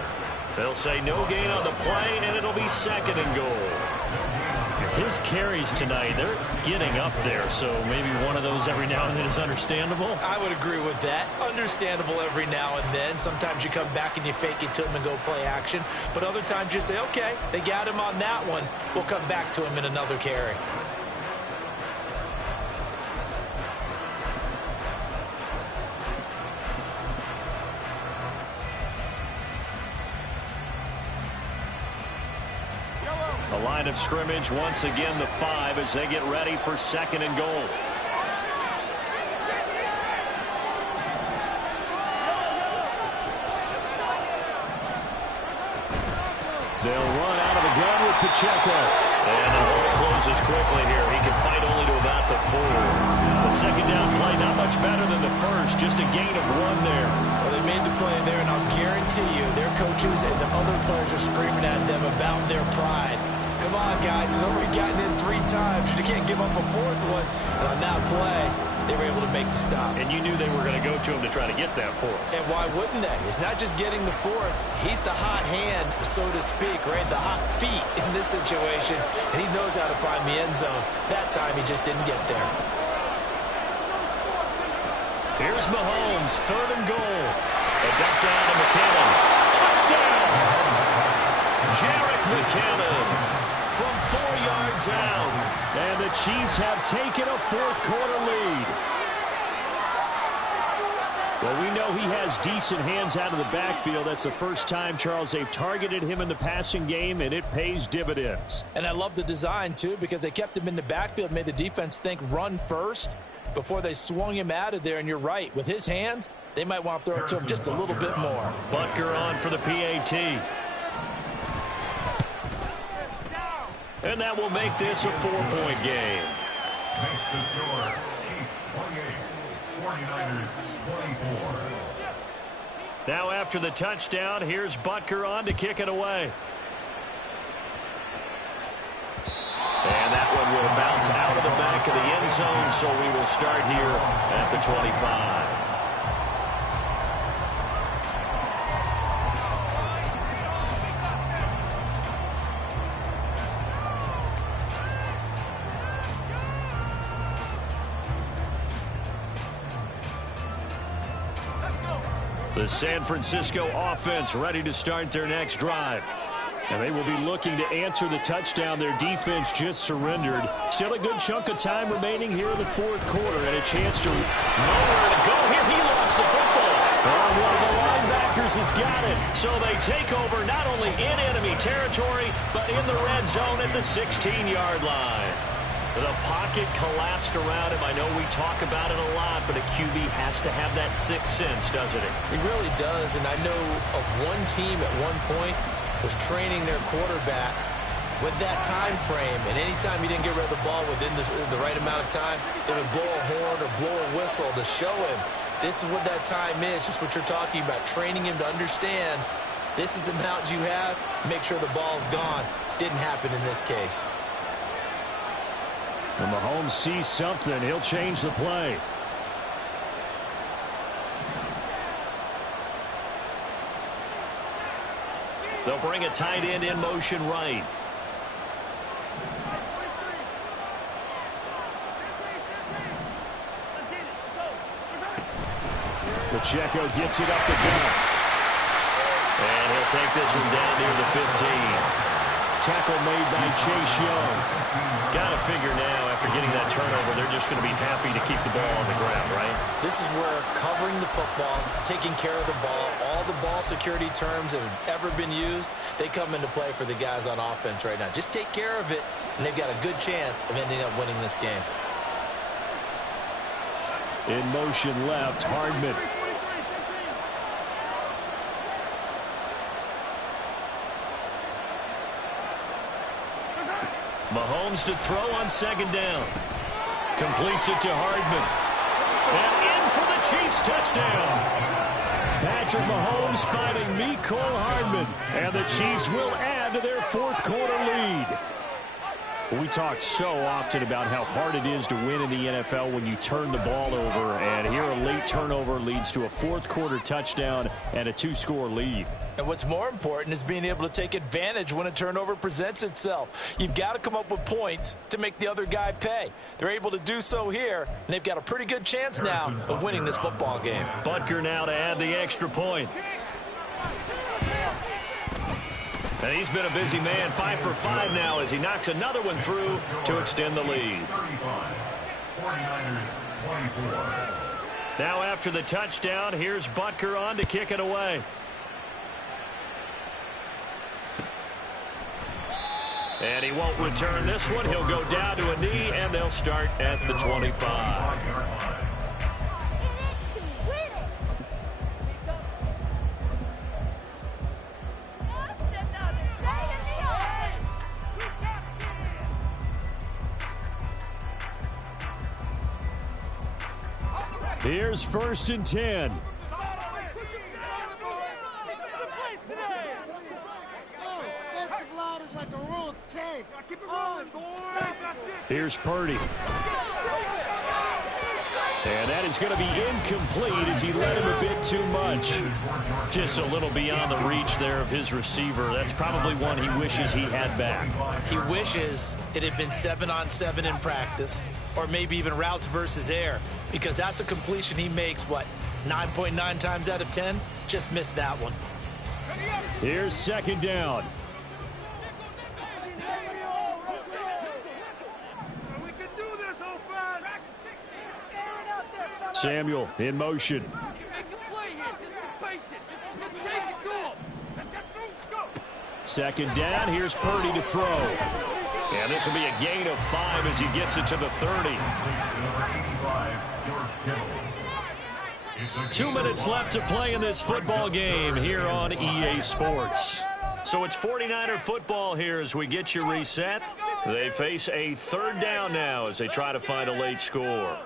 They'll say no gain on the play, and it'll be second and goal. His carries tonight, they're getting up there, so maybe one of those every now and then is understandable. I would agree with that. Understandable every now and then. Sometimes you come back and you fake it to him and go play action. But other times you say, okay, they got him on that one. We'll come back to him in another carry. The line of scrimmage, once again, the 5 as they get ready for second and goal. They'll run out of the gun with Pacheco. And the hole closes quickly here. He can fight only to about the 4. The second down play, not much better than the first. Just a gain of 1 there. Well, they made the play there, and I'll guarantee you their coaches and the other players are screaming at them about their pride. Come on, guys. It's already gotten in 3 times. You can't give up a 4th one. And on that play, they were able to make the stop. And you knew they were going to go to him to try to get that 4th. And why wouldn't they? It's not just getting the 4th. He's the hot hand, so to speak, right? The hot feet in this situation. And he knows how to find the end zone. That time, he just didn't get there. Here's Mahomes, 3rd and goal. A dump down to McKinnon. Touchdown! Jerick McKinnon from 4 yards out. And the Chiefs have taken a 4th-quarter lead. Well, we know he has decent hands out of the backfield. That's the first time, Charles, they've targeted him in the passing game, and it pays dividends. And I love the design, too, because they kept him in the backfield, made the defense think run first before they swung him out of there. And you're right, with his hands, they might want to throw it to him just a little bit more. Butker on for the PAT. And that will make this a 4-point game. Makes the score Chiefs 28, 49ers 24. Now after the touchdown, here's Butker on to kick it away. And that one will bounce out of the back of the end zone, so we will start here at the 25. The San Francisco offense ready to start their next drive. And they will be looking to answer the touchdown their defense just surrendered. Still a good chunk of time remaining here in the 4th quarter and a chance to nowhere to go here. He lost the football. And one of the linebackers has got it. So they take over not only in enemy territory, but in the red zone at the 16-yard line. The pocket collapsed around him. I know we talk about it a lot, but a QB has to have that sixth sense, doesn't it? He really does, and I know of one team at one point was training their quarterback with that time frame, and anytime he didn't get rid of the ball within the right amount of time, they would blow a horn or blow a whistle to show him this is what that time is, just what you're talking about, training him to understand this is the amount you have, make sure the ball's gone. Didn't happen in this case. When Mahomes sees something, he'll change the play. They'll bring a tight end in motion right. Pacheco gets it up the gut. And he'll take this one down near the 15. Tackle made by Chase Young. Got to figure now, after getting that turnover, they're just going to be happy to keep the ball on the ground, right? This is where covering the football, taking care of the ball, all the ball security terms that have ever been used, they come into play for the guys on offense right now. Just take care of it, and they've got a good chance of ending up winning this game. In motion left, Hardman. Mahomes to throw on second down. Completes it to Hardman. And in for the Chiefs touchdown. Patrick Mahomes finding Mecole Hardman. And the Chiefs will add to their 4th quarter lead. We talk so often about how hard it is to win in the NFL when you turn the ball over, and here a late turnover leads to a fourth-quarter touchdown and a 2-score lead. And what's more important is being able to take advantage when a turnover presents itself. You've got to come up with points to make the other guy pay. They're able to do so here, and they've got a pretty good chance now of winning this football game. Butker now to add the extra point. And he's been a busy man, 5 for 5 now as he knocks another one through to extend the lead. 49ers 24. Now after the touchdown, here's Butker on to kick it away. And he won't return this one. He'll go down to a knee, and they'll start at the 25. Here's 1st and 10. Here's Purdy. And that is going to be incomplete as he led him a bit too much. Just a little beyond the reach there of his receiver. That's probably one he wishes he had back. He wishes it had been 7-on-7 in practice, or maybe even routes versus air, because that's a completion he makes, 9.9 times out of 10? Just missed that one. Here's 2nd down. Samuel in motion. Second down, here's Purdy to throw. And this will be a gain of 5 as he gets it to the 30. 2 minutes left to play in this football game here on EA Sports. So it's 49er football here as we get you reset. They face a 3rd down now as they try to find a late score.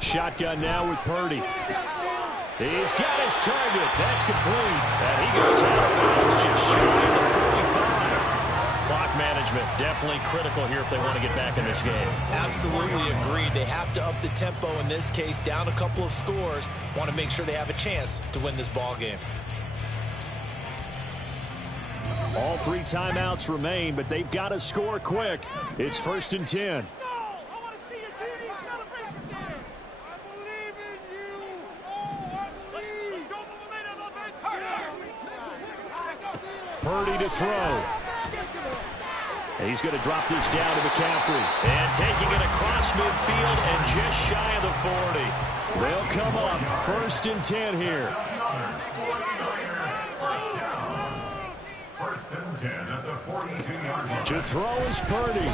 Shotgun now with Purdy. He's got his target. That's complete. And he goes out of bounds just shy of the 45. Clock management definitely critical here if they want to get back in this game. Absolutely agreed. They have to up the tempo in this case, down a couple of scores. Want to make sure they have a chance to win this ball game. All 3 timeouts remain, but they've got to score quick. It's 1st and 10. Purdy to throw. He's going to drop this down to McCaffrey. And taking it across midfield and just shy of the 40. They'll come up 1st and 10 here. 1st and 10 at the 42-yard line. To throw is Purdy.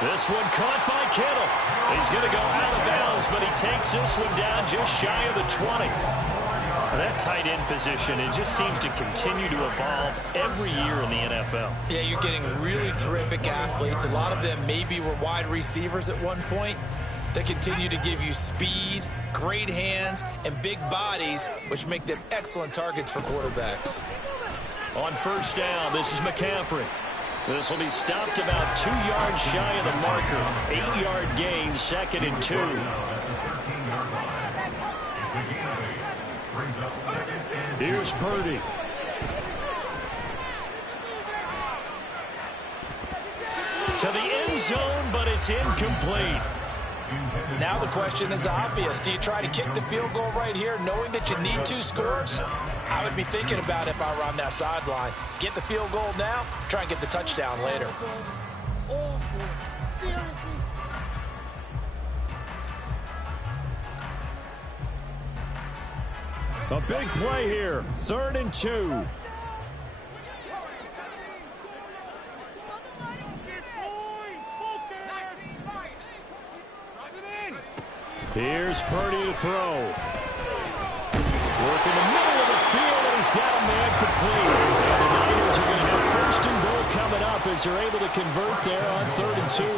This one caught by Kittle. He's going to go out of bounds, but he takes this one down just shy of the 20. That tight end position, it just seems to continue to evolve every year in the NFL. Yeah, you're getting really terrific athletes. A lot of them maybe were wide receivers at one point. They continue to give you speed, great hands, and big bodies, which make them excellent targets for quarterbacks. On 1st down, this is McCaffrey. This will be stopped about 2 yards shy of the marker. 8-yard gain, 2nd and 2. Here's Purdy. To the end zone, but it's incomplete. Now the question is obvious. Do you try to kick the field goal right here knowing that you need 2 scores? I would be thinking about it if I were on that sideline. Get the field goal now, try and get the touchdown later. A big play here. 3rd and 2. Here's Purdy to throw. Work in the middle of the got a man complete. And the Niners are going to have first and goal coming up as they're able to convert there on 3rd and 2.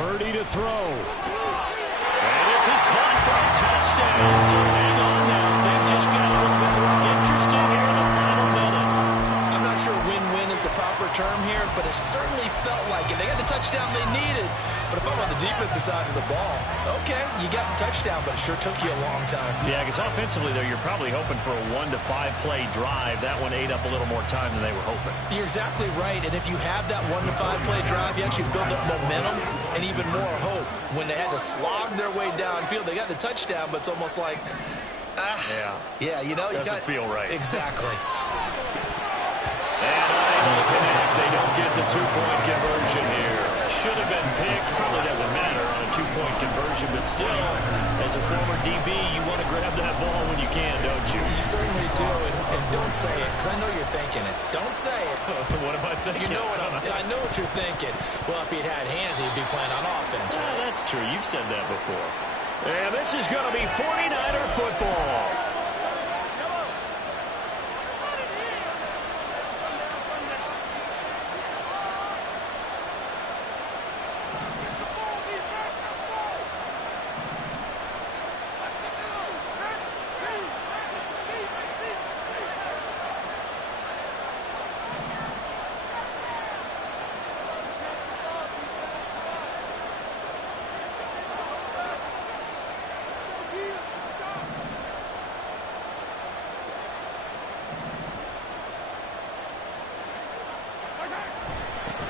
Purdy to throw. And this is caught for a touchdown. So hang on now. Things just got a little bit more interesting here in the final minute. I'm not sure win-win is the proper term here, but it certainly felt like it. They got the touchdown they needed. But if I'm on the defensive side of the ball, okay, you got the touchdown, but it sure took you a long time. Yeah, because offensively, though, you're probably hoping for a 1 to 5 play drive. That one ate up a little more time than they were hoping. You're exactly right, and if you have that 1 to 5 play drive, you actually build up momentum and even more hope. When they had to slog their way downfield, they got the touchdown, but it's almost like, yeah, you know, doesn't feel right. Exactly. And unable to connect. They don't get the 2-point conversion here. Should have been picked. Probably doesn't matter on a 2-point conversion, but still, as a former DB, you want to grab that ball when you can, don't you? You certainly do, and don't say it, because I know you're thinking it. Don't say it. What am I thinking? You know what I know what you're thinking. Well, if he'd had hands, he'd be playing on offense. Yeah, that's true. You've said that before. And this is going to be 49er football.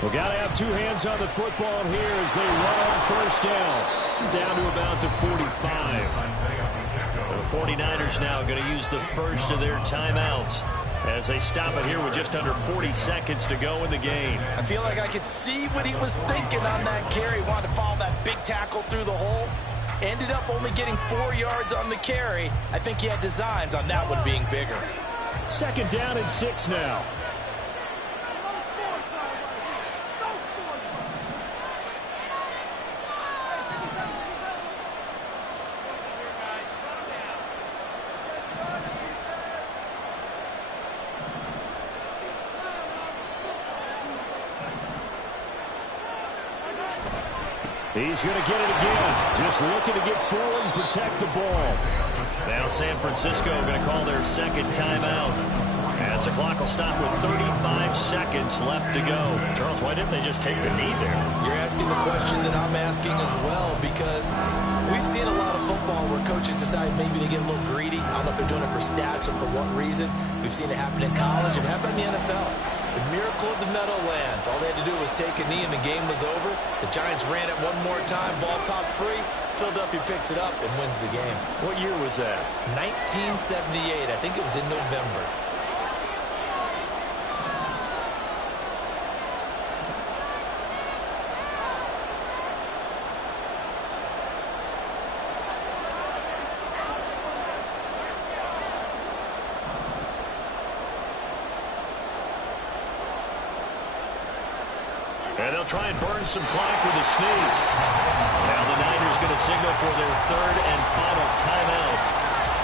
We've got to have 2 hands on the football here as they run on 1st down. Down to about the 45. The 49ers now going to use the first of their timeouts as they stop it here with just under 40 seconds to go in the game. I feel like I could see what he was thinking on that carry. Wanted to follow that big tackle through the hole. Ended up only getting 4 yards on the carry. I think he had designs on that one being bigger. 2nd down and 6 now. He's going to get it again. Just looking to get forward and protect the ball. Now San Francisco going to call their 2nd timeout. As the clock will stop with 35 seconds left to go. Charles, why didn't they just take the knee there? You're asking the question that I'm asking as well, because we've seen a lot of football where coaches decide maybe they get a little greedy. I don't know if they're doing it for stats or for what reason. We've seen it happen in college and happen in the NFL. The miracle of the Meadowlands. All they had to do was take a knee and the game was over. The Giants ran it one more time. Ball popped free. Philadelphia picks it up and wins the game. What year was that? 1978. I think it was in November. And they'll try and burn some clock with a sneak. Now the Niners going to signal for their 3rd and final timeout.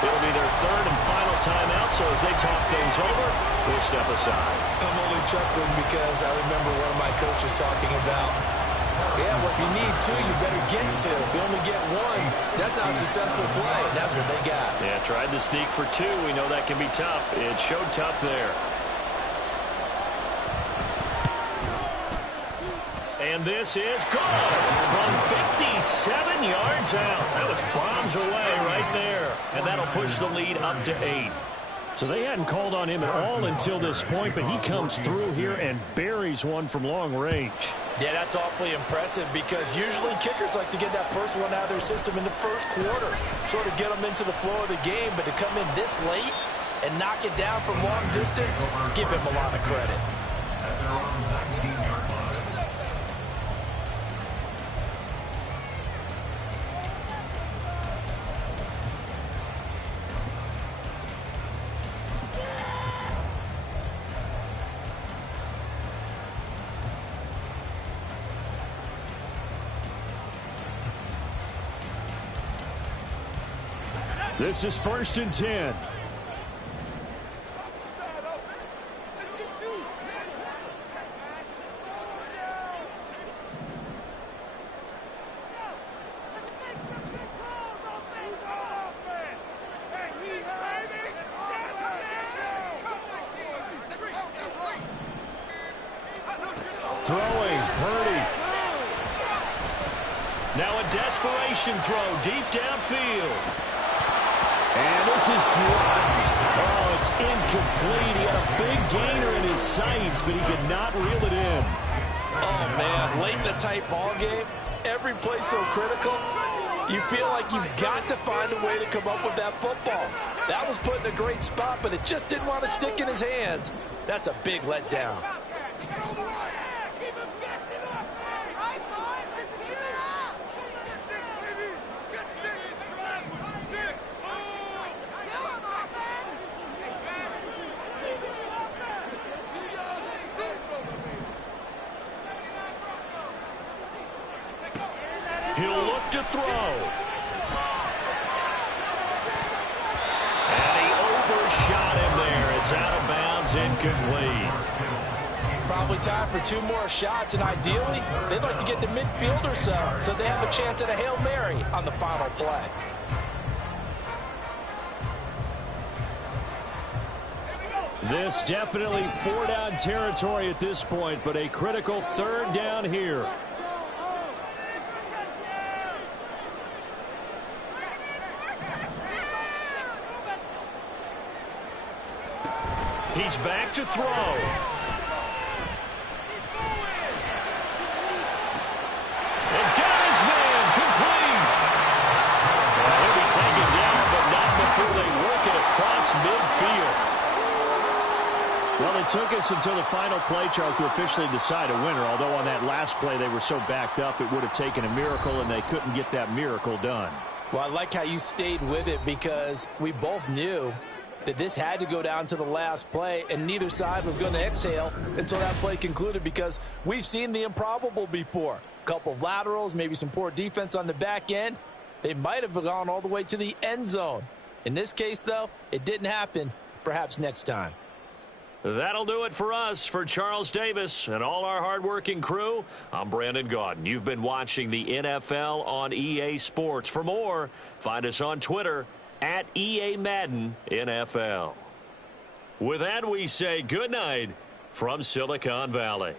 It'll be their 3rd and final timeout, so as they talk things over, we'll step aside. I'm only chuckling because I remember one of my coaches talking about, yeah, well, if you need 2, you better get 2. If you only get 1, that's not a successful play, and that's what they got. Yeah, tried to sneak for 2. We know that can be tough. It showed tough there. And this is good from 57 yards out. That was bombs away right there. And that'll push the lead up to 8. So they hadn't called on him at all until this point, but he comes through here and buries one from long range. Yeah, that's awfully impressive because usually kickers like to get that first one out of their system in the first quarter, sort of get them into the flow of the game, but to come in this late and knock it down from long distance, give him a lot of credit. At their own 19-yard line. This is 1st and 10. Throwing, Purdy. Now a desperation throw deep downfield. And this is dropped. Oh, it's incomplete. He had a big gainer in his sights, but he could not reel it in. Oh, man, late in a tight ball game, every play so critical, you feel like you've got to find a way to come up with that football. That was put in a great spot, but it just didn't want to stick in his hands. That's a big letdown. He'll look to throw. And he overshot him there. It's out of bounds, incomplete. Probably time for 2 more shots, and ideally, they'd like to get to midfield or so they have a chance at a Hail Mary on the final play. This definitely 4-down territory at this point, but a critical 3rd down here. He's back to throw. And got his man complete. Well, he'll be taken down, but not before they work it across midfield. Well, it took us until the final play, Charles, to officially decide a winner, although on that last play they were so backed up it would have taken a miracle, and they couldn't get that miracle done. Well, I like how you stayed with it because we both knew that this had to go down to the last play, and neither side was going to exhale until that play concluded because we've seen the improbable before. A couple of laterals, maybe some poor defense on the back end. They might have gone all the way to the end zone. In this case, though, it didn't happen. Perhaps next time. That'll do it for us. For Charles Davis and all our hardworking crew, I'm Brandon Gaudin. You've been watching the NFL on EA Sports. For more, find us on Twitter at EA Madden NFL. With that, we say good night from Silicon Valley.